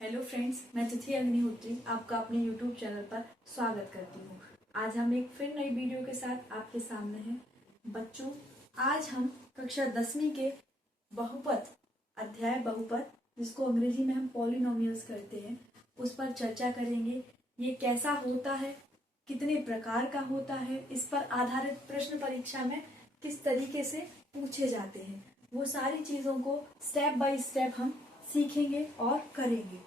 Hello friends, मैं तिथि अग्निहोत्री आपका अपने यूट्यूब चैनल पर स्वागत करती हूँ। आज हम एक फिर नई वीडियो के साथ आपके सामने हैं। बच्चों, आज हम कक्षा 10वीं के बहुपद अध्याय बहुपद, जिसको अंग्रेजी में हम पॉलिनोमियल्स करते हैं, उस पर चर्चा करेंगे। ये कैसा होता है, कितने प्रकार का होता है, इस पर आधारित प्रश्न परीक्षा में किस तरीके से पूछे जाते हैं, वो सारी चीज़ों को स्टेप बाय स्टेप हम सीखेंगे और करेंगे।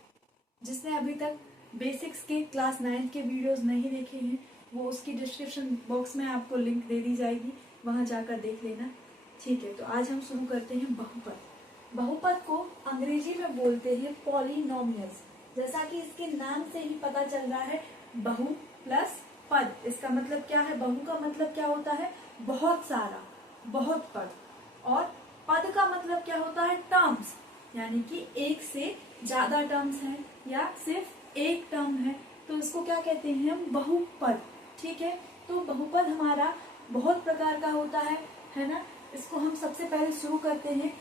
जिसने अभी तक बेसिक्स के क्लास 9 के वीडियोस नहीं देखे हैं, वो उसकी डिस्क्रिप्शन बॉक्स में आपको लिंक दे दी जाएगी, वहां जाकर देख लेना। ठीक है, तो आज हम शुरू करते हैं बहुपद। बहुपद को अंग्रेजी में बोलते हैं पॉलिनोमियल्स। जैसा कि इसके नाम से ही पता चल रहा है, बहु प्लस पद। इसका मतलब क्या है? बहु का मतलब क्या होता है? बहुत सारा, बहुत पद। और पद का मतलब क्या होता है? टर्म्स, यानी कि एक से ज्यादा टर्म्स हैं या सिर्फ एक टर्म है, तो इसको क्या कहते हैं हम? बहुपद। ठीक है, तो बहुपद हमारा बहुत प्रकार का होता है ना। इसको हम सबसे पहले शुरू करते हैं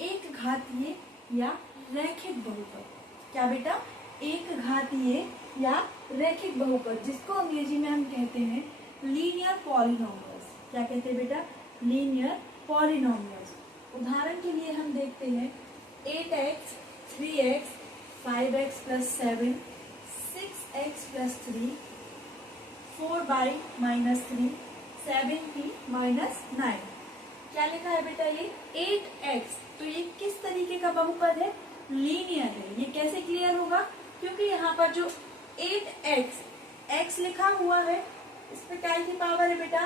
एक घातीय या रैखिक बहुपद। क्या बेटा? एक घातीय या रैखिक बहुपद, जिसको अंग्रेजी में हम कहते हैं लीनियर पॉलिनोमियल्स। क्या कहते हैं बेटा? Linear polynomials. उदाहरण के लिए हम देखते हैं 8x, 3x, 5x plus 7, 6x plus 3, 4y minus 3, 7p minus 9। क्या लिखा है बेटा? ये 8x। तो ये किस तरीके का बहुपद है? लीनियर है। ये कैसे क्लियर होगा? क्योंकि यहाँ पर जो 8x x लिखा हुआ है, इस पे काय की पावर है बेटा?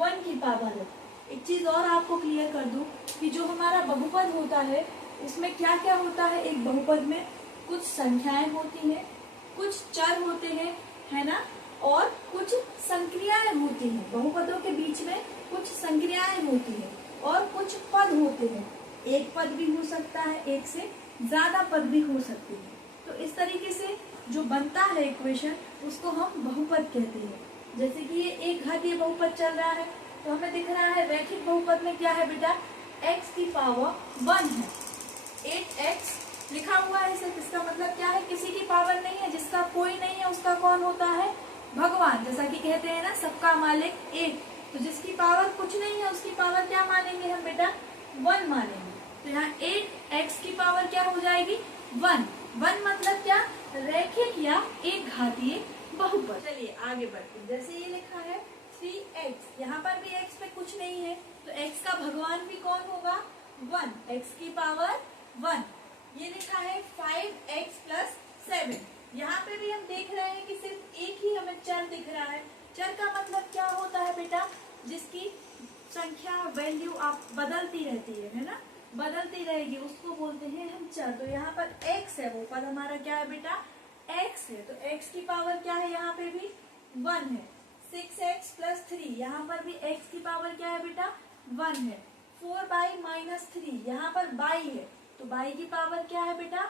1 की पावर है। एक चीज और आपको क्लियर कर दूं कि जो हमारा बहुपद होता है, इसमें क्या क्या होता है? एक बहुपद में कुछ संख्याएं होती हैं, कुछ चर होते हैं, है ना, और कुछ संक्रियाएं होती हैं। बहुपदों के बीच में कुछ संक्रियाएं होती हैं और कुछ पद होते हैं। एक पद भी हो सकता है, एक से ज्यादा पद भी हो सकते हैं। तो इस तरीके से जो बनता है इक्वेशन, उसको हम बहुपद कहते हैं। जैसे कि ये एक घातीय बहुपद चल रहा है, तो हमें दिख रहा है रैखिक बहुपद में क्या है बेटा? x की पावर 1 है। 8x लिखा हुआ है सिर्फ, इसका मतलब क्या है? किसी की पावर नहीं है। जिसका कोई नहीं है उसका कौन होता है? भगवान। जैसा कि कहते हैं ना, सबका मालिक एक। तो जिसकी पावर कुछ नहीं है, उसकी पावर क्या मानेंगे हम बेटा? 1 मानेंगे। तो यहाँ 8x की पावर क्या हो जाएगी? 1। 1 मतलब क्या? रैखिक या एक घातीय बहुपद। चलिए आगे बढ़ते हैं। जैसे ये लिखा है 3x, यहाँ पर भी x पे कुछ नहीं है, तो x का भगवान भी कौन होगा? 1। x की पावर 1। ये लिखा है 5x plus 7, यहाँ पे भी हम देख रहे हैं कि सिर्फ एक ही हमें चर दिख रहा है। चर का मतलब क्या होता है बेटा? जिसकी संख्या, वैल्यू आप बदलती रहती है ना, बदलती रहेगी, उसको बोलते हैं हम चर। तो यहाँ पर x है, वो पद हमारा क्या है बेटा? x है। तो x की पावर क्या है? यहाँ पे भी 1 है। 6x plus 3, यहाँ पर भी x की पावर क्या है बेटा? 1 है। 4y minus 3, यहाँ पर बाई है, तो बाई की पावर क्या है बेटा?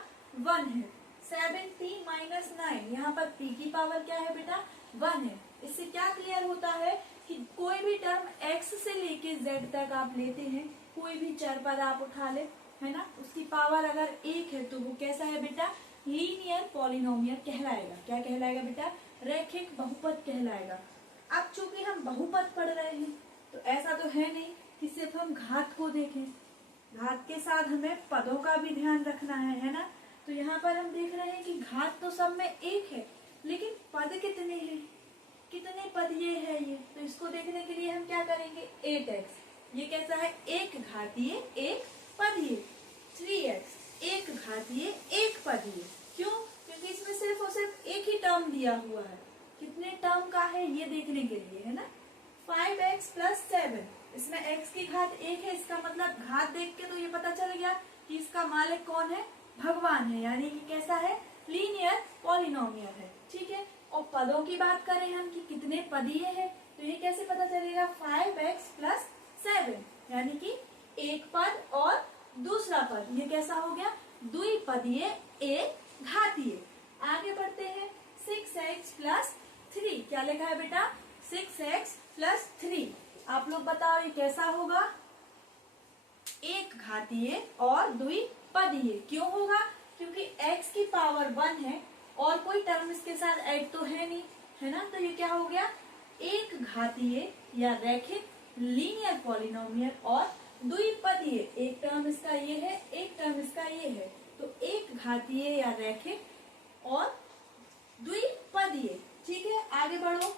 1 है। 7p minus 9, यहाँ पर p की पावर क्या है बेटा? 1 है। इससे क्या क्लियर होता है कि कोई भी टर्म x से लेके z तक आप लेते हैं, कोई भी चर पद आप उठा ले, है ना, उसकी पावर अगर 1 है, तो वो कैसा है बेटा? लीनियर पॉलिनोमियल कहलाएगा। क्या कहलाएगा बेटा? रैखिक बहुपद कहलाएगा। अब चूंकि हम बहुपद पढ़ रहे हैं, तो ऐसा तो है नहीं कि सिर्फ हम घात को देखें, घात के साथ हमें पदों का भी ध्यान रखना है ना। तो यहाँ पर हम देख रहे हैं कि घात तो सब में एक है, लेकिन पद कितने हैं? कितने पद ये है ये? तो इसको देखने के लिए हम क्या करेंगे? 8x, ये कैसा है? एक घातीय एक पदीय। 3x, एक घातीय एक पदीय। क्यों? क्योंकि इसमें सिर्फ और सिर्फ एक ही टर्म दिया हुआ है। कितने टर्म का है ये देखने के लिए, है ना। 5x plus 7, इसमें x की घात 1 है, इसका मतलब घात देख के तो ये पता चल गया कि इसका मालिक कौन है? भगवान है, यानी कि कैसा है? लीनियर पॉलिनोमियल है। ठीक है, और पदों की बात करें हम कि कितने पदीय है, तो ये कैसे पता चलेगा? 5x plus 7, यानी कि एक पद और दूसरा पद, ये कैसा हो गया? द्विपदीय एक घातीय। आगे बढ़ते हैं 6x plus 3, क्या लिखा है बेटा? 6x plus 3। आप लोग बताओ ये कैसा होगा? एक घातीय और द्विपदीय। क्यों होगा? क्योंकि x की पावर 1 है और कोई टर्म इसके साथ ऐड तो है नहीं, है ना। तो ये क्या हो गया, एक घातीय या रैखिक लीनियर पॉलिनोमियल और द्विपदीय। एक टर्म इसका ये है, एक टर्म इसका ये है, तो एक घातीय या रैखिक और द्विपदीय। ठीक है, आगे बढ़ो।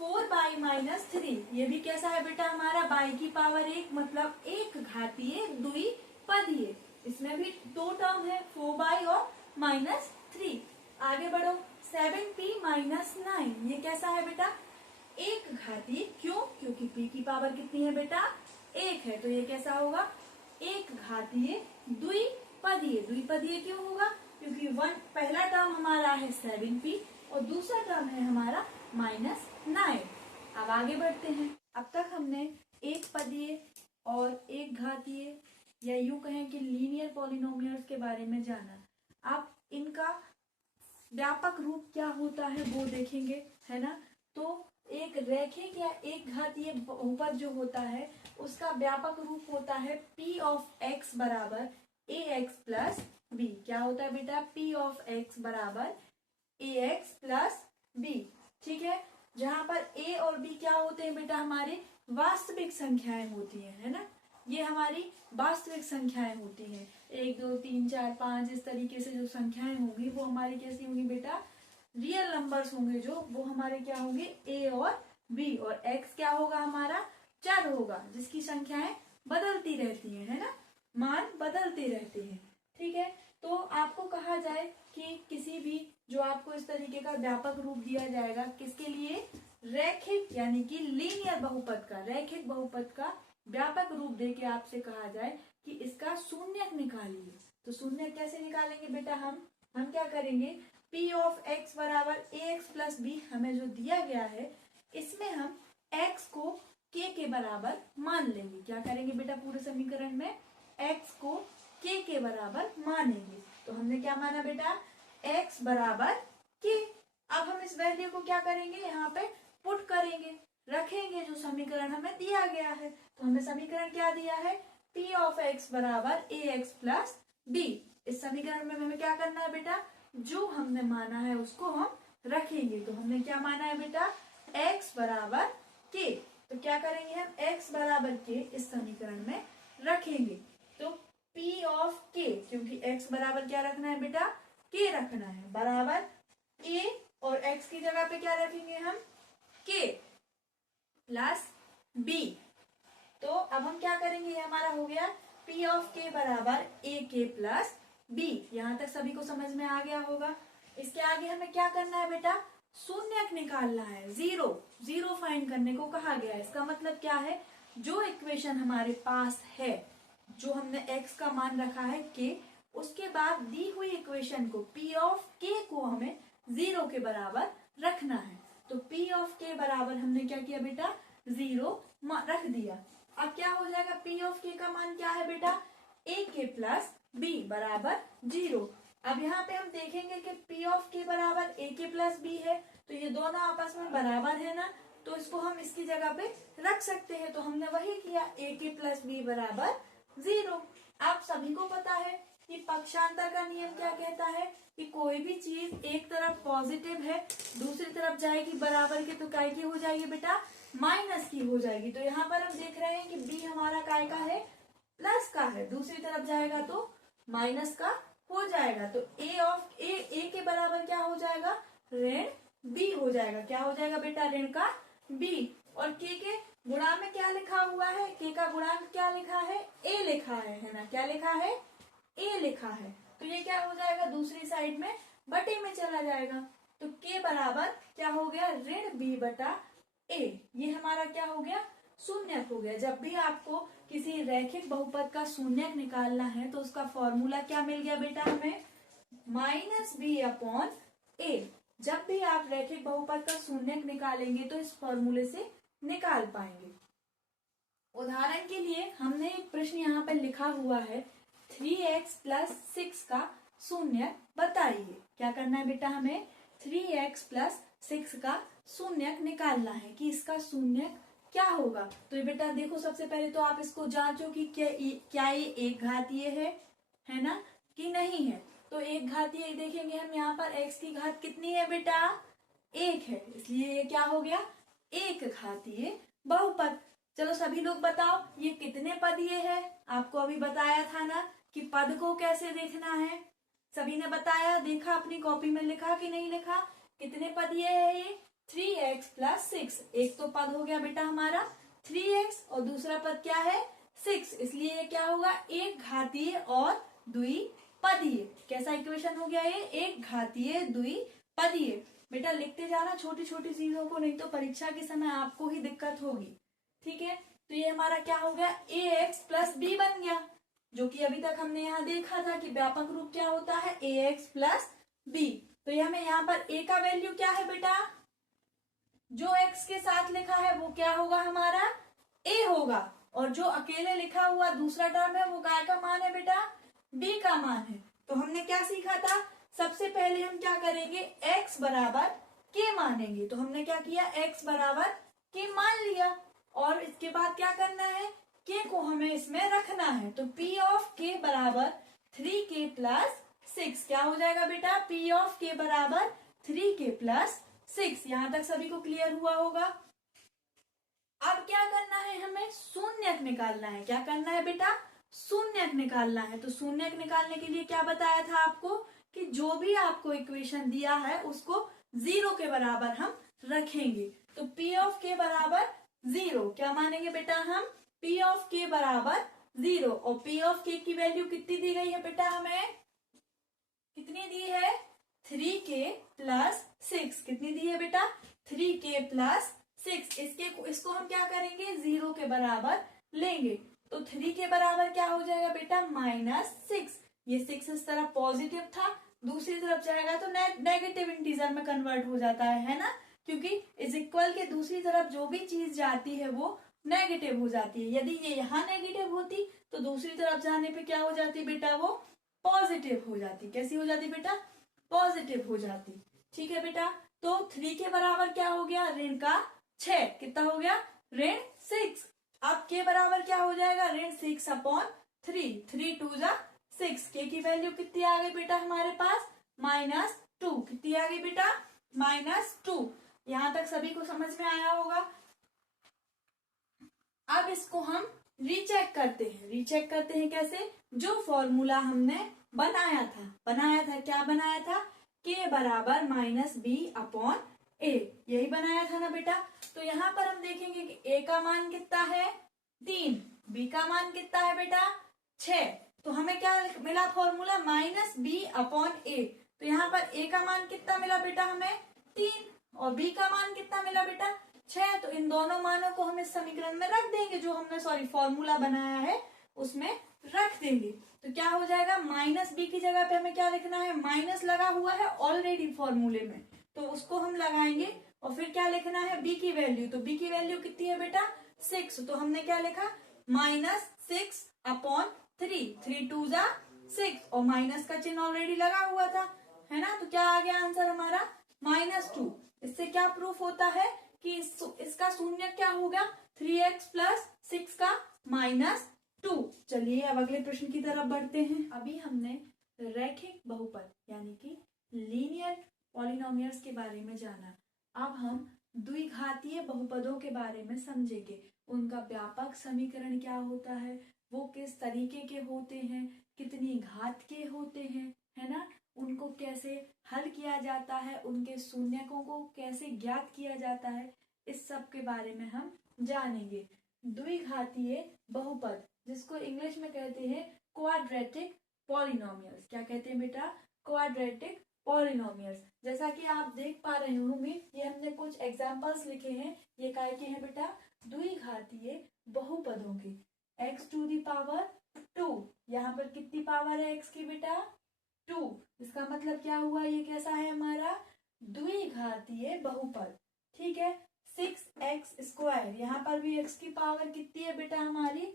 4/-3 ये भी कैसा है बेटा हमारा, बाई की पावर 1 मतलब एक घातीय द्विपदीय। इसमें भी दो टर्म है, 4 और -3। आगे बढ़ो। 7p-9 ये कैसा है बेटा, एक घातीय। क्यों, क्योंकि p की पावर कितनी है बेटा, 1 है, तो ये कैसा होगा, एक घातीय द्विपदीय। द्विपदीय क्यों होगा, क्योंकि पहला टर्म हमारा है 7p और दूसरा टर्म है हमारा -9। अब आगे बढ़ते हैं। अब तक हमने एक पदीय और एक घातीय या यूं कहें कि लीनियर पॉलिनोमियल्स के बारे में जाना। आप इनका व्यापक रूप क्या होता है वो देखेंगे, है ना। तो एक रैखिक या एक घातीय बहुपद जो होता है उसका व्यापक रूप होता है p ऑफ x बराबर ax प्लस b। क्या होता है बेटा, p ऑफ x बराबर ax प्लस b। ठीक है, जहां पर a और b क्या होते हैं बेटा, हमारे वास्तविक संख्याएं होती हैं, है ना। ये हमारी वास्तविक संख्याएं होती हैं। 1 2 3 4 5 इस तरीके से जो संख्याएं होंगी वो हमारी कैसी होंगी बेटा, रियल नंबर्स होंगे, जो वो हमारे क्या होंगे, a और b। और x क्या होगा हमारा, चर होगा जिसकी संख्याएं बदलती रहती हैं, है ना, मान बदलते रहते हैं। ठीक है, तो आपको कहा जाए कि किसी भी जो आपको इस तरीके का व्यापक रूप दिया जाएगा, किसके लिए, रैखिक यानी कि लीनियर बहुपद का, रैखिक बहुपद का व्यापक रूप देके आपसे कहा जाए कि इसका शून्यक निकालिए। तो शून्यक कैसे निकालेंगे बेटा, हम क्या करेंगे, p ऑफ x बराबर ax प्लस b हमें जो दिया गया है, इसमें हम x को k के बराबर मान लेंगे। क्या करेंगे बेटा, पूरे समीकरण में x को k के बराबर मानेंगे। तो हमने क्या माना बेटा, x बराबर k। अब हम इस वैल्यू को क्या करेंगे, यहाँ पे पुट करेंगे, रखेंगे जो समीकरण हमें दिया गया है। तो हमें समीकरण क्या दिया है, p ऑफ x बराबर ax प्लस b। इस समीकरण में हमें क्या करना है बेटा, जो हमने माना है उसको हम रखेंगे। तो हमने क्या माना है बेटा, x बराबर k। तो क्या करेंगे हम, x बराबर k इस समीकरण में रखेंगे। तो p ऑफ k, क्योंकि x बराबर क्या रखना है बेटा, k रखना है, बराबर a और x की जगह पे क्या रखेंगे हम, k प्लस b। तो अब हम क्या करेंगे, ये हमारा हो गया p ऑफ k बराबर a k प्लस b। यहाँ तक सभी को समझ में आ गया होगा। इसके आगे हमें क्या करना है बेटा, शून्यक निकालना है, जीरो फाइंड करने को कहा गया है। इसका मतलब क्या है, जो इक्वेशन हमारे पास है, जो हमने x का मान रखा है k, उसके बाद दी हुई इक्वेशन को p ऑफ k को हमें 0 के बराबर रखना है। तो p ऑफ k बराबर हमने क्या किया बेटा, 0 रख दिया। अब क्या हो जाएगा, p ऑफ k का मान क्या है बेटा, a k प्लस b बराबर 0। अब यहाँ पे हम देखेंगे कि p ऑफ k बराबर a k प्लस b है, तो ये दोनों आपस में बराबर है ना, तो इसको हम इसकी जगह पे रख सकते हैं। तो हमने वही किया, a k प्लस b बराबर 0। आप सभी को पता है कि पक्षांतर का नियम क्या कहता है कि कोई भी चीज एक तरफ पॉजिटिव है, दूसरी तरफ जाएगी बराबर के, तो काय की हो जाएगी बेटा, माइनस की हो जाएगी। तो यहाँ पर हम देख रहे हैं कि b हमारा काय का है, प्लस का है, दूसरी तरफ जाएगा तो माइनस का हो जाएगा। तो a के बराबर क्या हो जाएगा, ऋण b हो जाएगा। क्या हो जाएगा बेटा, ऋण का b। और k के गुणा में क्या लिखा हुआ है, k का गुणांक क्या लिखा है, a लिखा है ना, क्या लिखा है, a लिखा है। तो ये क्या हो जाएगा, दूसरी साइड में बटे में चला जाएगा। तो k बराबर क्या हो गया, ऋण b बटा a। ये हमारा क्या हो गया, शून्यक हो गया। जब भी आपको किसी रैखिक बहुपद का शून्यक निकालना है तो उसका फॉर्मूला क्या मिल गया बेटा हमें, -b अपॉन a। जब भी आप रैखिक बहुपद का शून्यक निकालेंगे तो इस फॉर्मूले से निकाल पाएंगे। उदाहरण के लिए हमने एक प्रश्न यहाँ पे लिखा हुआ है, 3x प्लस 6 का शून्यक बताइए। क्या करना है बेटा, हमें 3x प्लस 6 का शून्यक निकालना है कि इसका शून्यक क्या होगा। तो ये बेटा देखो, सबसे पहले तो आप इसको जांचो कि क्या ये एक घातीय है ना कि नहीं है। तो एक घातीय देखेंगे हम यहाँ पर x की घात कितनी है बेटा, 1 है, इसलिए ये क्या हो गया, एक घातीय बहुपद। चलो सभी लोग बताओ ये कितने पदीय है। आपको अभी बताया था ना कि पद को कैसे देखना है, सभी ने बताया, देखा अपनी कॉपी में, लिखा कि नहीं लिखा, कितने पदीय है ये, 3x + 6। एक तो पद हो गया बेटा हमारा 3x और दूसरा पद क्या है 6, इसलिए ये क्या होगा, एक घातीय और द्विपदीय। कैसा इक्वेशन हो गया ये, एक घातीय द्विपदीय। बेटा लिखते जाना छोटी छोटी चीजों को, नहीं तो परीक्षा के समय आपको ही दिक्कत होगी। ठीक है, तो ये हमारा क्या हो गया, ax + b बन गया, जो कि अभी तक हमने यहाँ देखा था कि व्यापक रूप क्या होता है, ax + b। तो ये हमें यहाँ पर a का वैल्यू क्या है बेटा, जो x के साथ लिखा है वो क्या होगा हमारा a होगा, और जो अकेले लिखा हुआ दूसरा टर्म है वो काय का मान है बेटा, b का मान है। तो हमने क्या सीखा था, सबसे पहले हम क्या करेंगे, x बराबर k मानेंगे। तो हमने क्या किया, x बराबर k मान लिया, और इसके बाद क्या करना है, k को हमें इसमें रखना है। तो p ऑफ k बराबर 3k + 6 क्या हो जाएगा बेटा, p ऑफ k बराबर 3k + 6। यहां तक सभी को क्लियर हुआ होगा। अब क्या करना है, हमें शून्यक निकालना है। क्या करना है बेटा, शून्यक निकालना है। तो शून्यक निकालने के लिए क्या बताया था आपको, कि जो भी आपको इक्वेशन दिया है उसको 0 के बराबर हम रखेंगे। तो p ऑफ k बराबर 0 क्या मानेंगे बेटा हम, p ऑफ k बराबर 0, और p ऑफ k की वैल्यू कितनी दी गई है बेटा, हमें कितनी दी है, 3k + 6। कितनी दी है बेटा, 3k + 6। इसको हम क्या करेंगे, 0 के बराबर लेंगे। तो 3 के बराबर क्या हो जाएगा बेटा, -6। ये 6 इस तरफ पॉजिटिव था, दूसरी तरफ जाएगा तो नेगेटिव इंटीजर में कन्वर्ट हो जाता है ना, क्योंकि इज इक्वल के दूसरी तरफ जो भी चीज जाती है वो नेगेटिव हो जाती है। यदि ये यहाँ नेगेटिव होती तो दूसरी तरफ जाने पे क्या हो जाती बेटा, वो पॉजिटिव हो जाती। कैसी हो जाती बेटा, पॉजिटिव हो जाती। ठीक है बेटा, तो 3 के बराबर क्या हो गया, ऋण का 6, कितना हो गया, ऋण 6। अब के बराबर क्या हो जाएगा, ऋण 6/3, 3 2 जा 6। के की वैल्यू कितनी आ गई बेटा हमारे पास, -2। कितनी आ गई बेटा, -2। यहां तक सभी को समझ में आया होगा। अब इसको हम रीचेक करते हैं। रीचेक करते हैं कैसे, जो फॉर्मूला हमने बनाया था क्या बनाया था, k बराबर -b/a, यही बनाया था ना बेटा। तो यहाँ पर हम देखेंगे कि a का मान कितना है, 3, b का मान कितना है बेटा, 6। तो हमें क्या मिला फॉर्मूला, -b/a। तो यहाँ पर a का मान कितना मिला बेटा हमें, 3, और b का मान कितना मिला बेटा, 6। तो इन दोनों मानों को हम इस समीकरण में रख देंगे, जो हमने फॉर्मूला बनाया है उसमें रख देंगे। तो क्या हो जाएगा, -b की जगह पे हमें क्या लिखना है, माइनस लगा हुआ है ऑलरेडी फॉर्मूले में, तो उसको हम लगाएंगे, और फिर क्या लिखना है, b की वैल्यू। तो b की वैल्यू कितनी है बेटा, 6। तो हमने क्या लिखा, -6/3, 3 2 जा 6, और माइनस का चिन्ह ऑलरेडी लगा हुआ था, है ना। तो क्या आ गया आंसर हमारा, -2। इससे क्या प्रूफ होता है कि इसका शून्य क्या होगा, 3x + 6 का -2। चलिए अब अगले प्रश्न की तरफ बढ़ते हैं। अभी हमने रैखिक बहुपद यानी कि लीनियर पॉलिनोमियल्स के बारे में जाना। अब हम द्विघातीय बहुपदों के बारे में समझेंगे। उनका व्यापक समीकरण क्या होता है, वो किस तरीके के होते हैं, कितनी घात के होते हैं, है ना, उनको कैसे हल किया जाता है, उनके शून्यकों को कैसे ज्ञात किया जाता है, इस सब के बारे में हम जानेंगे। द्विघातीय बहुपद, जिसको इंग्लिश में कहते हैं क्वाड्रेटिक पॉलिनोमियल्स। क्या कहते हैं बेटा, क्वाड्रेटिक पॉलिनोमियल्स। जैसा कि आप देख पा रहे होंगे, ये हमने कुछ एग्जांपल्स लिखे हैं। ये काय के हैं बेटा, द्विघातीय बहुपदों के। x⁻², यहाँ पर कितनी पावर है x की बेटा, 2। इसका मतलब क्या हुआ, ये कैसा है हमारा द्विघातीय बहुपद। ठीक है, 6x², यहाँ पर भी x की पावर कितनी है बेटा हमारी,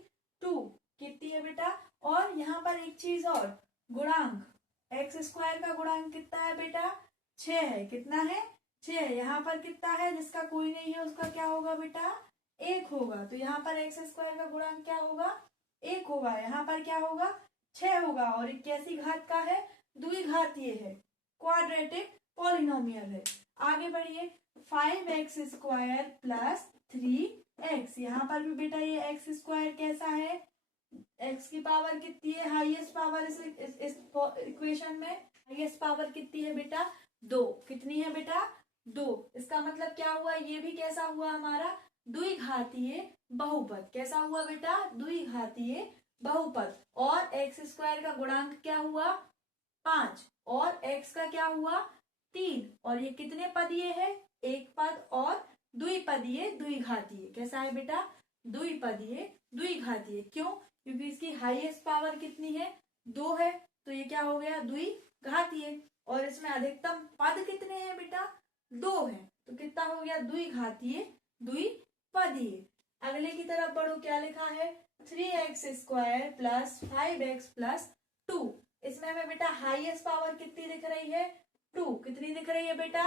2। कितनी है बेटा, और यहाँ पर एक चीज और, गुणांक, x² का गुणांक कितना है बेटा, 6 है। कितना है, 6 है। यहाँ पर कितना है, जिसका कोई नहीं है उसका क्या होगा बेटा, 1 होगा। तो यहाँ पर x² का गुणांक क्या होगा, 1 होगा। यहाँ पर क्या होगा, 6 होगा। और 81 घात का है द्विघातीय है, क्वाड्रेटिक पॉलिनोमियल है। आगे बढ़िए, 5x² प्लस 3x, यहाँ पर भी बेटा ये x² कैसा है, x की पावर कितनी है, हाईएस्ट पावर इस इक्वेशन में हाईएस्ट पावर कितनी है बेटा, 2। कितनी है बेटा, 2। इसका मतलब क्या हुआ, ये भी कैसा हुआ हमारा, द्विघातीय बहुपद। कैसा हुआ बेटा, द्विघातीय बहुपद। और x² का गुणांक क्या हुआ, 5, और x का क्या हुआ, 3। और ये कितने पदीय है, एक पद और द्विपदीय द्विघातीय। कैसा है बेटा, द्विपदीय द्विघातीय। क्यों, क्योंकि इसकी हाईएस्ट पावर कितनी है, 2 है, तो ये क्या हो गया, द्विघातीय। और इसमें अधिकतम पद कितने हैं बेटा, 2 है, तो कितना हो गया, द्विघातीय द्विपदीय। अगले की तरफ बढ़ो, क्या लिखा है, 3x² प्लस 5x प्लस 2। इसमें हमें बेटा हाईएस्ट पावर कितनी दिख रही है, 2। कितनी दिख रही है बेटा,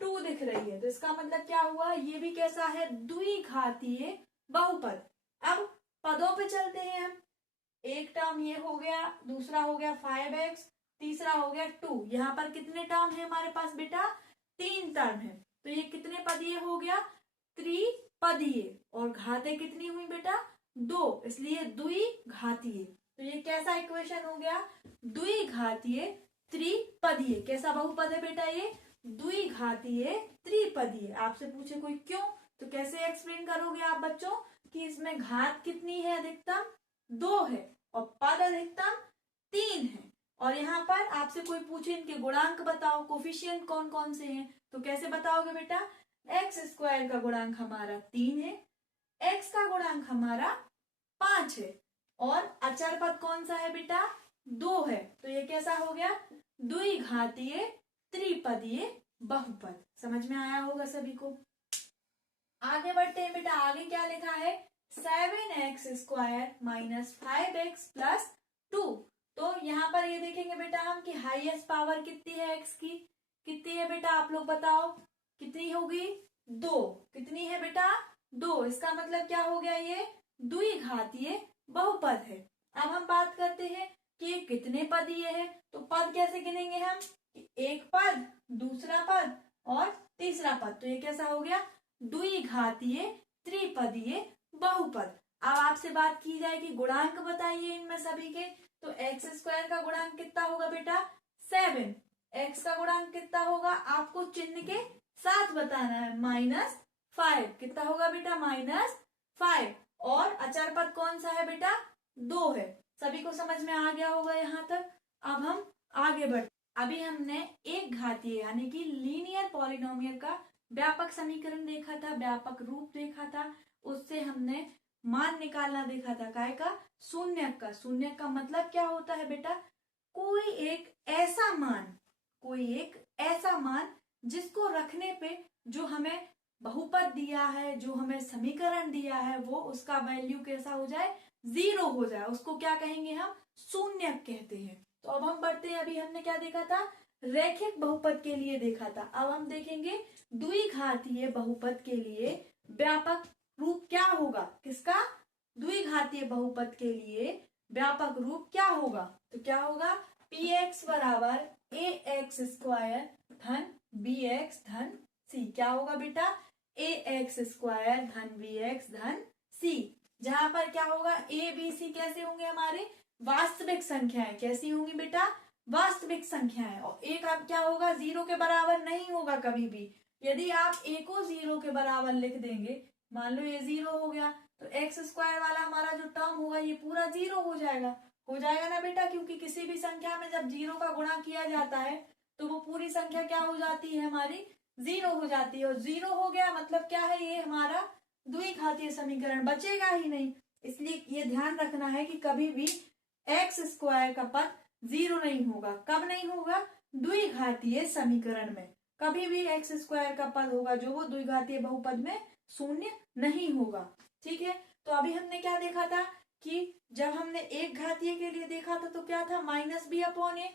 2 दिख रही है। तो इसका मतलब क्या हुआ, ये भी कैसा है, द्विघातीय बहुपद। अब पदों पे चलते हैं हम। एक टर्म ये हो गया, दूसरा हो गया 5x, तीसरा हो गया 2। यहाँ पर कितने टर्म है हमारे पास बेटा, 3 टर्म है। तो ये कितने पदीय हो गया, त्रिपदीय। और घातें कितनी हुई बेटा, 2, इसलिए द्विघातीय। तो ये कैसा इक्वेशन हो गया, द्विघातीय त्रिपदीय। कैसा बहुपद है बेटा ये, द्विघातीय त्रिपदीय। आपसे पूछे कोई क्यों, तो कैसे एक्सप्लेन करोगे आप बच्चों, कि इसमें घात कितनी है, अधिकतम 2 है, और पद अधिकतम 3 है। और यहाँ पर आपसे कोई पूछे इनके गुणांक बताओ, कोफिशिएंट कौन कौन से हैं, तो कैसे बताओगे बेटा, x² का गुणांक हमारा 3 है, x का गुणांक हमारा 5 है, और अचर पद कौन सा है बेटा, 2 है। तो ये कैसा हो गया, द्विघातीय त्रिपदीय बहुपद। समझ में आया होगा सभी को। आगे बढ़ते हैं बेटा, आगे क्या लिखा है, 7x² माइनस 5x प्लस 2। तो यहाँ पर ये देखेंगे बेटा हम कि हाईएस्ट पावर कितनी है x की, कितनी है बेटा, आप लोग बताओ कितनी होगी, 2। कितनी है बेटा, 2। इसका मतलब क्या हो गया, ये द्विघातीय बहुपद है। अब हम बात करते हैं कि ये कितने पदीय है, तो पद कैसे गिनेंगे हम, एक पद, दूसरा पद और तीसरा पद। तो ये कैसा हो गया, द्विघातीय त्रिपदीय बहुपद। अब आपसे बात की जाए कि गुणांक बताइए इनमें सभी के, तो x² का गुणांक कितना होगा बेटा, 7। x का गुणांक कितना होगा, आपको चिन्ह के साथ बताना है, -5। कितना होगा बेटा, -5। और अचर पद कौन सा है बेटा, 2 है। सभी को समझ में आ गया होगा यहाँ तक। अब हम आगे बढ़ते, अभी हमने एक घातीय यानी कि लीनियर पॉलिनोमियल का व्यापक समीकरण देखा था, व्यापक रूप देखा था। उससे हमने मान निकालना देखा था, काय का, शून्यक का। शून्यक का मतलब क्या होता है बेटा, कोई एक ऐसा मान जिसको रखने पे जो हमें बहुपद दिया है, जो हमें समीकरण दिया है, वो उसका वैल्यू कैसा हो जाए, 0 हो जाए, उसको क्या कहेंगे हम, शून्यक कहते हैं। तो अब हम बढ़ते हैं, अभी हमने क्या देखा था, रैखिक बहुपद के लिए देखा था। अब हम देखेंगे द्विघातीय बहुपद के लिए व्यापक रूप क्या होगा, किसका, द्विघातीय बहुपद के लिए व्यापक रूप क्या होगा, तो क्या होगा, px बराबर ax² धन bx धन c। क्या होगा बेटा, ax² धन bx धन c। जहां पर क्या होगा, a b c कैसे होंगे, हमारे वास्तविक संख्याएं। कैसी होंगी बेटा, वास्तविक संख्याएं। और एक अब क्या होगा, 0 के बराबर नहीं होगा कभी भी। यदि आप a को 0 के बराबर लिख देंगे, मान लो ये 0 हो गया, तो x² वाला हमारा जो टर्म होगा ये पूरा 0 हो जाएगा ना बेटा, क्योंकि किसी भी संख्या में जब 0 का गुणा किया जाता है तो वो पूरी संख्या क्या हो जाती है, हमारी 0 हो जाती है। और 0 हो गया मतलब क्या है, ये हमारा द्विघातीय समीकरण बचेगा ही नहीं। इसलिए ये ध्यान रखना है कि कभी भी x² का पद 0 नहीं होगा। कब नहीं होगा, द्विघातीय समीकरण में कभी भी x² का पद होगा जो वो द्विघातीय बहुपद में शून्य नहीं होगा। ठीक है, तो अभी हमने क्या देखा था कि जब हमने एक घातीय के लिए देखा था तो क्या था, -b/a।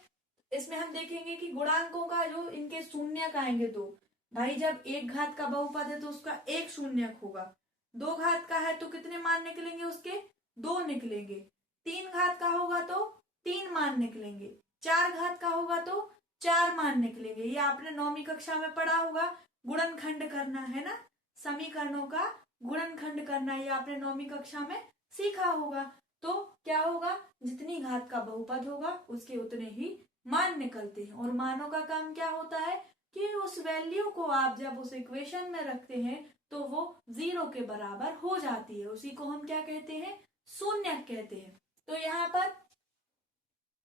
इसमें हम देखेंगे कि गुणांकों का जो इनके शून्यक आएंगे 2। भाई जब एक घात का बहुपद है तो उसका एक शून्यक होगा, 2 घात का है तो कितने मान निकलेंगे उसके, 2 निकलेंगे, 3 घात का होगा तो 3 मान निकलेंगे, 4 घात का होगा तो 4 मान निकलेंगे। ये आपने 9वीं कक्षा में पढ़ा होगा, गुणनखंड करना है ना, समीकरणों का गुणनखंड करना, ये आपने 9वीं कक्षा में सीखा होगा। तो क्या होगा, जितनी घात का बहुपद होगा उसके उतने ही मान निकलते हैं। और मानों का काम क्या होता है कि उस वैल्यू को आप जब उस इक्वेशन में रखते हैं तो वो 0 के बराबर हो जाती है, उसी को हम क्या कहते हैं, शून्य कहते हैं। तो यहाँ पर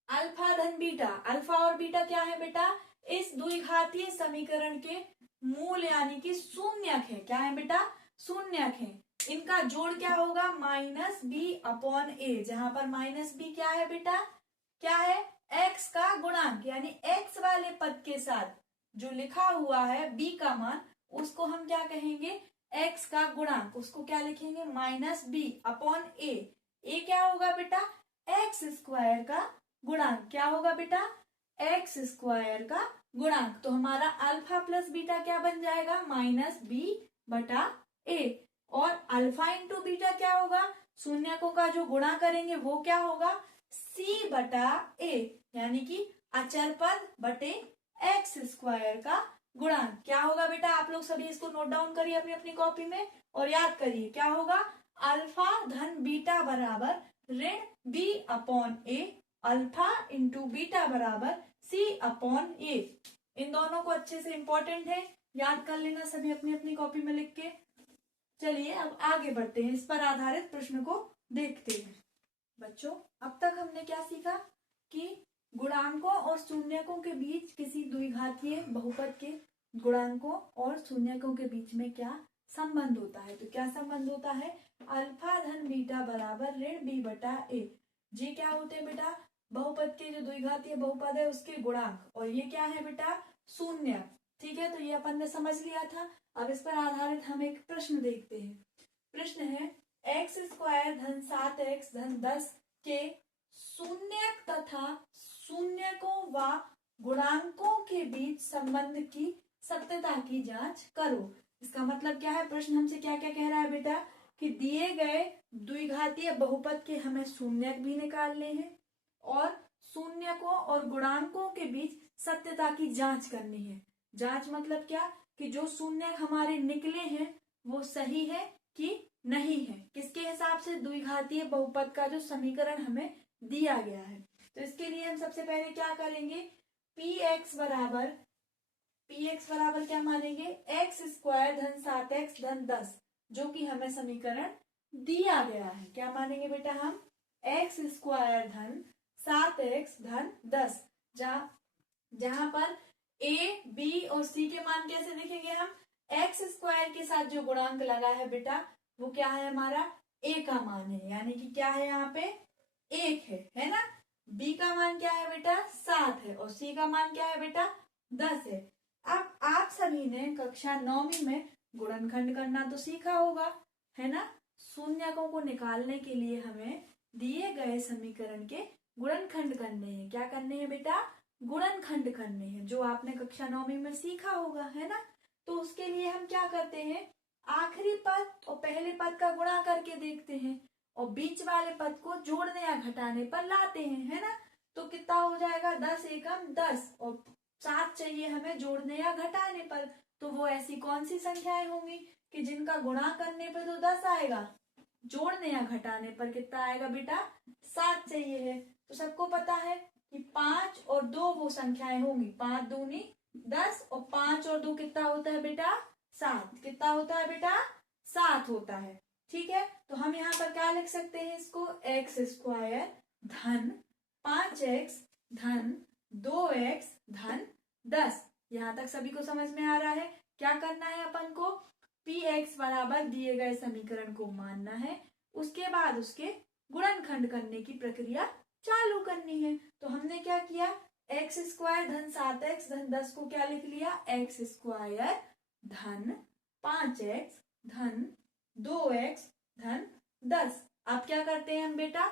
अल्फा धन बीटा, अल्फा और बीटा क्या है बेटा, इस द्विघातीय समीकरण के मूल यानी कि शून्यक है। क्या है बेटा, शून्यक है। इनका जोड़ क्या होगा, माइनस बी अपॉन ए, जहां पर माइनस बी क्या है बेटा, क्या है, एक्स का गुणांक, यानी एक्स वाले पद के साथ जो लिखा हुआ है बी का मान, उसको हम क्या कहेंगे, एक्स का गुणांक, उसको क्या लिखेंगे, माइनस बी अपॉन ए। ए क्या होगा बेटा, एक्स स्क्वायर का गुणांक। क्या होगा बेटा, एक्स स्क्वायर का गुणांक। तो हमारा अल्फा प्लस बीटा क्या बन जाएगा, माइनस बी बटा ए। और अल्फा इंटू बीटा क्या होगा, शून्यकों का जो गुणा करेंगे वो क्या होगा, सी बटा ए, यानी कि अचर पद बटे एक्स स्क्वायर का गुणांक। क्या होगा बेटा, आप लोग सभी इसको नोट डाउन करिए अपनी अपनी कॉपी में और याद करिए क्या होगा, अल्फा धन बीटा बराबर ऋण बी अपॉन ए, अल्फा इंटू बीटा बराबर सी अपॉन ए। इन दोनों को अच्छे से इंपॉर्टेंट है, याद कर लेना सभी अपनी अपनी कॉपी में लिख के। चलिए अब आगे बढ़ते हैं, इस पर आधारित प्रश्न को देखते हैं। बच्चों अब तक हमने क्या सीखा कि गुणांकों और शून्यकों के बीच किसी द्विघातीय बहुपद के गुणांकों और शून्यकों के बीच में क्या संबंध होता है। तो क्या संबंध होता है, अल्फा धन बीटा बराबर ऋण बी बटा ए। जी क्या होते हैं बेटा, बहुपद के जो द्विघातीय बहुपद है उसके गुणांक, और ये क्या है बेटा, शून्य। ठीक है, तो ये अपन ने समझ लिया था। अब इस पर आधारित हम एक प्रश्न देखते हैं। प्रश्न है, एक्स स्क्वायर धन 7x धन 10 के शून्यक तथा शून्यकों व गुणांकों के बीच संबंध की सत्यता की जांच करो। इसका मतलब क्या है, प्रश्न हमसे क्या क्या कह रहा है बेटा, कि दिए गए द्विघातीय बहुपद के हमें शून्यक भी निकालने हैं और शून्यकों और गुणांकों के बीच सत्यता की जांच करनी है। जांच मतलब क्या, कि जो शून्यक हमारे निकले हैं वो सही है कि नहीं है, किसके हिसाब से, द्विघातीय बहुपद का जो समीकरण हमें दिया गया है। तो इसके लिए हम सबसे पहले क्या करेंगे, पी एक्स बराबर क्या मानेंगे, एक्स स्क्वायर धन 7x धन 10, जो कि हमें समीकरण दिया गया है। क्या मानेंगे बेटा हम, एक्स स्क्वायर धन 7x धन 10, जहां पर ए बी और सी के मान कैसे लिखेंगे हम, एक्स स्क्वायर के साथ जो गुणांक लगा है बेटा वो क्या है, हमारा ए का मान है, यानी कि क्या है यहाँ पे 1 है ना। बी का मान क्या है बेटा, 7 है, और सी का मान क्या है बेटा, 10 है। अब आप सभी ने कक्षा 9वीं में गुणनखंड करना तो सीखा होगा, है ना। शून्यकों को निकालने के लिए हमें दिए गए समीकरण के गुणनखंड करने हैं। क्या करने हैं बेटा, गुणनखंड करने हैं, जो आपने कक्षा 9वीं में सीखा होगा, है ना। तो उसके लिए हम क्या करते हैं, आखिरी पद और पहले पद का गुणा करके देखते हैं और बीच वाले पद को जोड़ने या घटाने पर लाते हैं, है ना। तो कितना हो जाएगा, 10 एकम 10, और 7 चाहिए हमें जोड़ने या घटाने पर। तो वो ऐसी कौन सी संख्याएं होंगी कि जिनका गुणा करने पर तो 10 आएगा, जोड़ने या घटाने पर कितना आएगा बेटा, 7 चाहिए है। तो सबको पता है कि 5 और 2 वो संख्याएं होंगी, 5 दूनी 10 और 5 और 2 कितना होता है बेटा, 7। कितना होता है बेटा, 7 होता है। ठीक है, तो हम यहाँ पर क्या लिख सकते हैं इसको, एक्स स्क्वायर धन 5x धन 2x धन 10। यहाँ तक सभी को समझ में आ रहा है। क्या करना है अपन को, पी एक्स बराबर दिए गए समीकरण को मानना है, उसके बाद उसके गुणनखंड करने की प्रक्रिया चालू करनी है। तो हमने क्या किया, एक्स स्क्वायर धन 7x धन 10 को क्या लिख लिया, एक्स स्क्वायर धन 5x धन 2x धन 10। अब क्या करते हैं हम बेटा,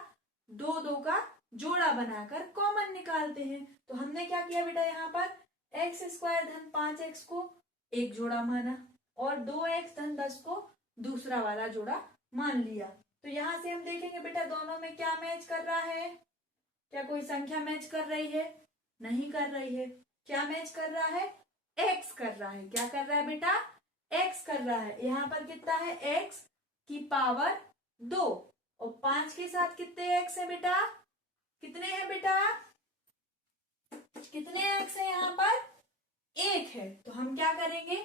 2 का जोड़ा बनाकर कॉमन निकालते हैं। तो हमने क्या किया बेटा, यहाँ पर एक्स स्क्वायर धन 5x को एक जोड़ा माना और 2x धन 10 को दूसरा वाला जोड़ा मान लिया। तो यहाँ से हम देखेंगे बेटा दोनों में क्या मैच कर रहा है, क्या कोई संख्या मैच कर रही है, नहीं कर रही है। क्या मैच कर रहा है? एक्स कर रहा है। क्या कर रहा है बेटा? एक्स कर रहा है। यहाँ पर कितना है? एक्स की पावर 2 और 5 के साथ कितने एक्स है बेटा? कितने हैं बेटा? कितने एक्स है यहाँ पर? 1 है। तो हम क्या करेंगे?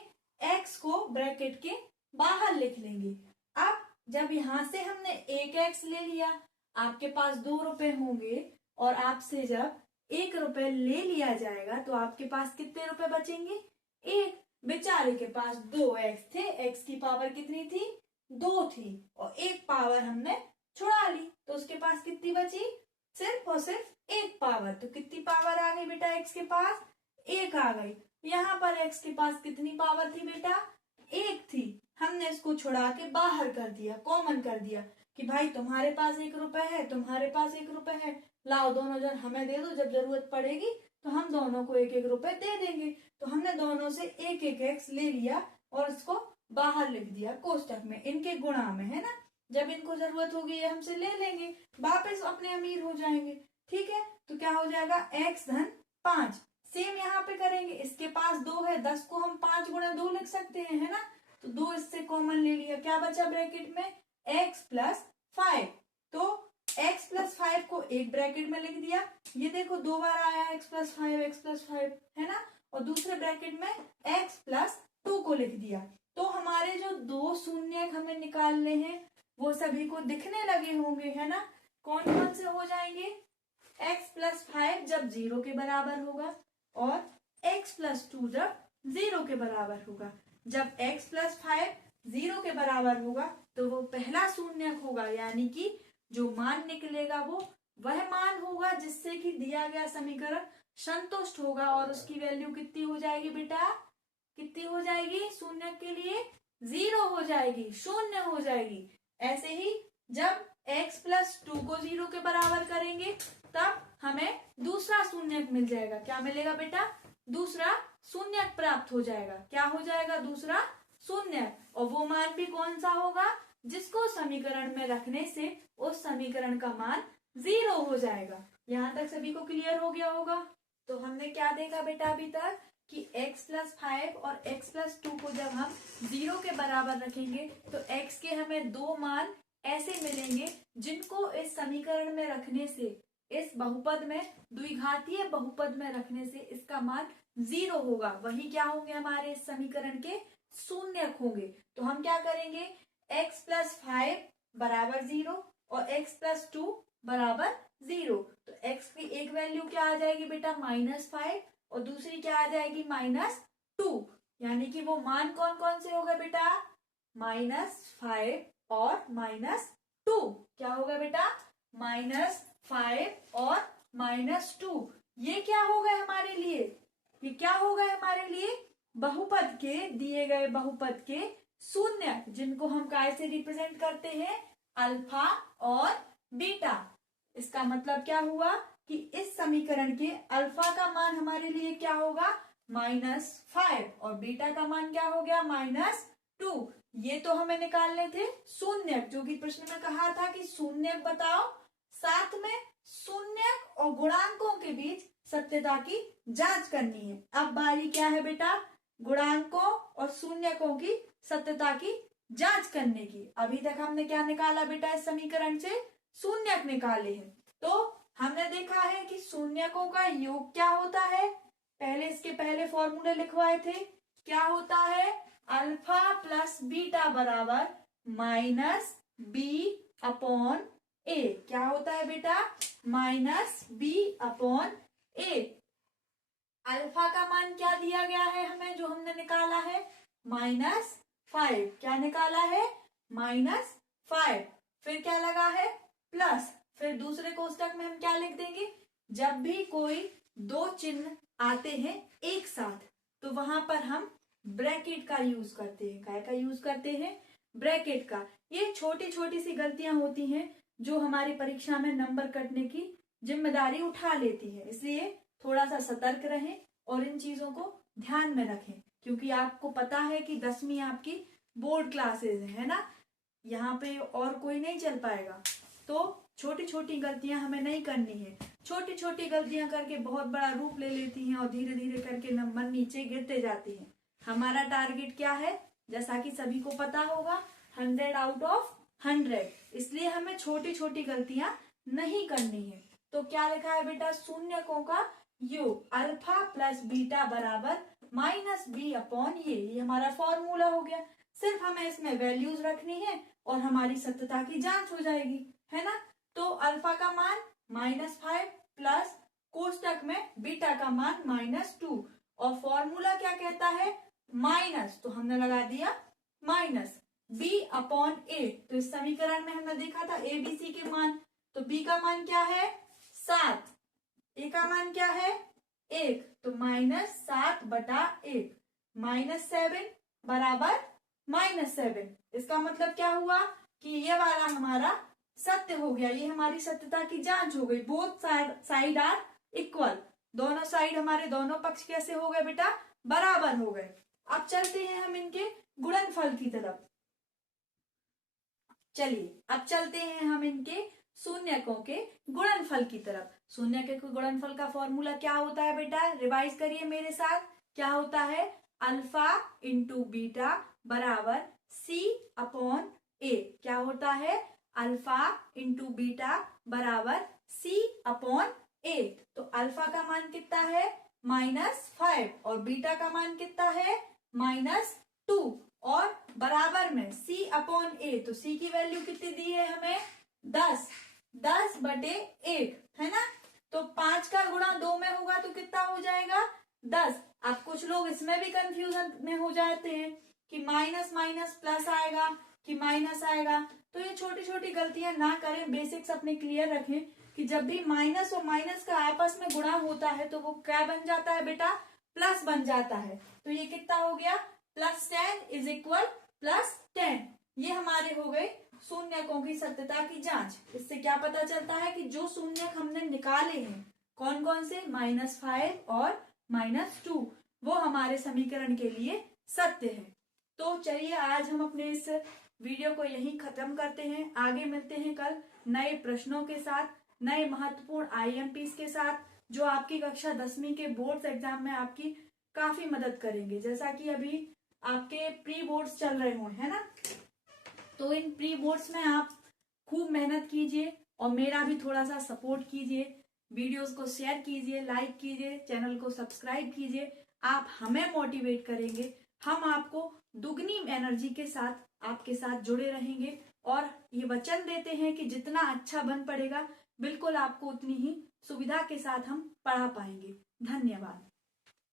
एक्स को ब्रैकेट के बाहर लिख लेंगे। अब जब यहां से हमने 1 एक्स ले लिया, आपके पास 2 रुपए होंगे और आपसे जब 1 रुपए ले लिया जाएगा तो आपके पास कितने रुपए बचेंगे? 1। बेचारे के पास 2 एक्स थे, एक्स की पावर कितनी थी? 2 थी और 1 पावर हमने छुड़ा ली, तो उसके पास कितनी बची? सिर्फ और सिर्फ 1 पावर। तो कितनी पावर आ गई बेटा एक्स के पास? 1 आ गई। यहाँ पर एक्स के पास कितनी पावर थी बेटा? 1 थी। हमने इसको छुड़ा के बाहर कर दिया, कॉमन कर दिया कि भाई तुम्हारे पास 1 रुपए है, तुम्हारे पास 1 रुपए है, लाओ दोनों जन हमें दे दो, जब जरूरत पड़ेगी तो हम दोनों को 1-1 रुपए दे देंगे। तो हमने दोनों से 1-1 एक्स ले लिया और इसको बाहर लिख दिया कोष्टक में, इनके गुणा में, है ना। जब इनको जरूरत होगी ये हमसे ले लेंगे, वापस अपने अमीर हो जाएंगे। ठीक है, तो क्या हो जाएगा? एक्स धन 5। सेम यहाँ पे करेंगे, इसके पास 2 है, 10 को हम 5 गुणा 2 लिख सकते हैं, है ना। तो 2 इससे कॉमन ले लिया, क्या बचा ब्रैकेट में? x plus 5। तो x प्लस 5 को एक ब्रैकेट में लिख दिया, ये देखो 2 बार आया x प्लस 5, है ना। और दूसरे ब्रैकेट में x प्लस 2 को लिख दिया। तो हमारे जो 2 शून्य हमें निकालने हैं वो सभी को दिखने लगे होंगे, है ना। कौन कौन से हो जाएंगे? x प्लस 5 जब 0 के बराबर होगा और x प्लस 2 जब 0 के बराबर होगा। जब x प्लस 5 0 के बराबर होगा तो वो पहला शून्यक होगा, यानी कि जो मान निकलेगा वो वह मान होगा जिससे कि दिया गया समीकरण संतुष्ट होगा। और उसकी वैल्यू कितनी हो जाएगी बेटा? कितनी हो जाएगी? शून्यक के लिए 0 हो जाएगी, शून्य हो जाएगी। ऐसे ही जब x प्लस 2 को 0 के बराबर करेंगे तब हमें दूसरा शून्यक मिल जाएगा। क्या मिलेगा बेटा? दूसरा शून्यक प्राप्त हो जाएगा। क्या हो जाएगा? दूसरा शून्यक। और वो मान भी कौन सा होगा? जिसको समीकरण में रखने से उस समीकरण का मान 0 हो जाएगा। यहाँ तक सभी को क्लियर हो गया होगा। तो हमने क्या देखा बेटा अभी तक कि x प्लस 5 और x प्लस 2 को जब हम 0 के बराबर रखेंगे तो x के हमें 2 मान ऐसे मिलेंगे जिनको इस समीकरण में रखने से, इस बहुपद में, द्विघातीय बहुपद में रखने से इसका मान 0 होगा। वही क्या होंगे? हमारे इस समीकरण के शून्यक होंगे। तो हम क्या करेंगे? x प्लस 5 बराबर 0 और x प्लस 2 बराबर 0। तो x की एक वैल्यू क्या आ जाएगी बेटा? -5 और दूसरी क्या आ जाएगी? -2। यानी कि वो मान कौन कौन से होगा बेटा? -5 और -2। क्या होगा बेटा? -5 और -2। ये क्या होगा हमारे लिए? ये क्या होगा हमारे लिए? बहुपद के, दिए गए बहुपद के शून्य, जिनको हम काय से रिप्रेजेंट करते हैं? अल्फा और बीटा। इसका मतलब क्या हुआ कि इस समीकरण के अल्फा का मान हमारे लिए क्या होगा? -5 और बीटा का मान क्या हो गया? -2। ये तो हमें निकालने थे शून्यक, जो कि प्रश्न में कहा था कि शून्यक बताओ, साथ में शून्यक और गुणांकों के बीच सत्यता की जांच करनी है। अब बारी क्या है बेटा? गुणांकों और शून्यकों की सत्यता की जांच करने की। अभी तक हमने क्या निकाला बेटा? इस समीकरण से शून्यक निकाले हैं। तो हमने देखा है कि शून्यकों का योग क्या होता है। पहले इसके पहले फॉर्मूले लिखवाए थे। क्या होता है? अल्फा प्लस बीटा बराबर -b/a। क्या होता है बेटा? -b/a। अल्फा का मान क्या दिया गया है हमें, जो हमने निकाला है? -5। क्या निकाला है? -5। फिर क्या लगा है? प्लस। फिर दूसरे कोष्टक में हम क्या लिख देंगे? जब भी कोई 2 चिन्ह आते हैं एक साथ तो वहां पर हम ब्रैकेट का यूज करते हैं। काय का यूज करते हैं? ब्रैकेट का। ये छोटी छोटी सी गलतियां होती हैं जो हमारी परीक्षा में नंबर कटने की जिम्मेदारी उठा लेती है, इसलिए थोड़ा सा सतर्क रहें और इन चीजों को ध्यान में रखें, क्योंकि आपको पता है कि 10वीं आपकी बोर्ड क्लासेस है ना, यहाँ पे और कोई नहीं चल पाएगा। तो छोटी छोटी गलतियां हमें नहीं करनी है। छोटी छोटी गलतियां करके बहुत बड़ा रूप ले लेती हैं और धीरे धीरे करके नंबर नीचे गिरते जाते हैं। हमारा टारगेट क्या है, जैसा कि सभी को पता होगा, 100 आउट ऑफ 100। इसलिए हमें छोटी छोटी गलतियां नहीं करनी है। तो क्या लिखा है बेटा, शून्यकों का योग अल्फा प्लस बीटा बराबर माइनस बी अपॉन ये हमारा फॉर्मूला हो गया। सिर्फ हमें इसमें वैल्यूज रखनी है और हमारी सत्यता की जांच हो जाएगी, है ना। तो अल्फा का मान -5 प्लस कोष्टक में बीटा का मान -2 और फॉर्मूला क्या कहता है, माइनस, तो हमने लगा दिया माइनस बी अपॉन ए। तो इस समीकरण में हमने देखा था ए बी सी के मान, तो बी का मान क्या है 7, ए का मान क्या है 1, तो -7/1 -7 बराबर -7। इसका मतलब क्या हुआ कि ये वाला हमारा सत्य हो गया, ये हमारी सत्यता की जांच हो गई। बोथ साइड आर इक्वल, दोनों साइड हमारे दोनों पक्ष कैसे हो गए बेटा, बराबर हो गए। अब चलते हैं हम इनके गुणनफल की तरफ। चलिए अब चलते हैं हम इनके शून्यकों के गुणनफल की तरफ। शून्य के गुणनफल का फॉर्मूला क्या होता है बेटा, रिवाइज करिए मेरे साथ। क्या होता है, अल्फा इंटू बीटा बराबर सी अपॉन ए। क्या होता है, अल्फा इंटू बीटा बराबर सी अपॉन ए। तो अल्फा का मान कितना है -5 और बीटा का मान कितना है -2 और बराबर में सी अपॉन ए। तो सी की वैल्यू कितनी दी है हमें 10/1, है ना। तो 5 का गुणा 2 में होगा तो कितना हो जाएगा 10। अब कुछ लोग इसमें भी कंफ्यूजन में हो जाते हैं कि माइनस माइनस प्लस आएगा कि माइनस आएगा। तो ये छोटी छोटी गलतियां ना करें, बेसिक्स अपने क्लियर रखें कि जब भी माइनस और माइनस का आपस में गुणा होता है तो वो क्या बन जाता है बेटा, प्लस बन जाता है। तो ये कितना हो गया +10 = +10। ये हमारे हो गए शून्यकों की सत्यता की जांच। इससे क्या पता चलता है कि जो शून्यक हमने निकाले हैं कौन कौन से, -5 और -2, वो हमारे समीकरण के लिए सत्य है। तो चलिए आज हम अपने इस वीडियो को यहीं खत्म करते हैं। आगे मिलते हैं कल नए प्रश्नों के साथ, नए महत्वपूर्ण IMPs के साथ, जो आपकी कक्षा 10वीं के बोर्ड्स एग्जाम में आपकी काफी मदद करेंगे। जैसा कि अभी आपके प्री बोर्ड्स चल रहे हों, है ना। तो इन प्री बोर्ड्स में आप खूब मेहनत कीजिए और मेरा भी थोड़ा सा सपोर्ट कीजिए। वीडियोस को शेयर कीजिए, लाइक कीजिए, चैनल को सब्सक्राइब कीजिए। आप हमें मोटिवेट करेंगे, हम आपको दुगनी एनर्जी के साथ आपके साथ जुड़े रहेंगे और ये वचन देते हैं कि जितना अच्छा बन पड़ेगा बिल्कुल आपको उतनी ही सुविधा के साथ हम पढ़ा पाएंगे। धन्यवाद।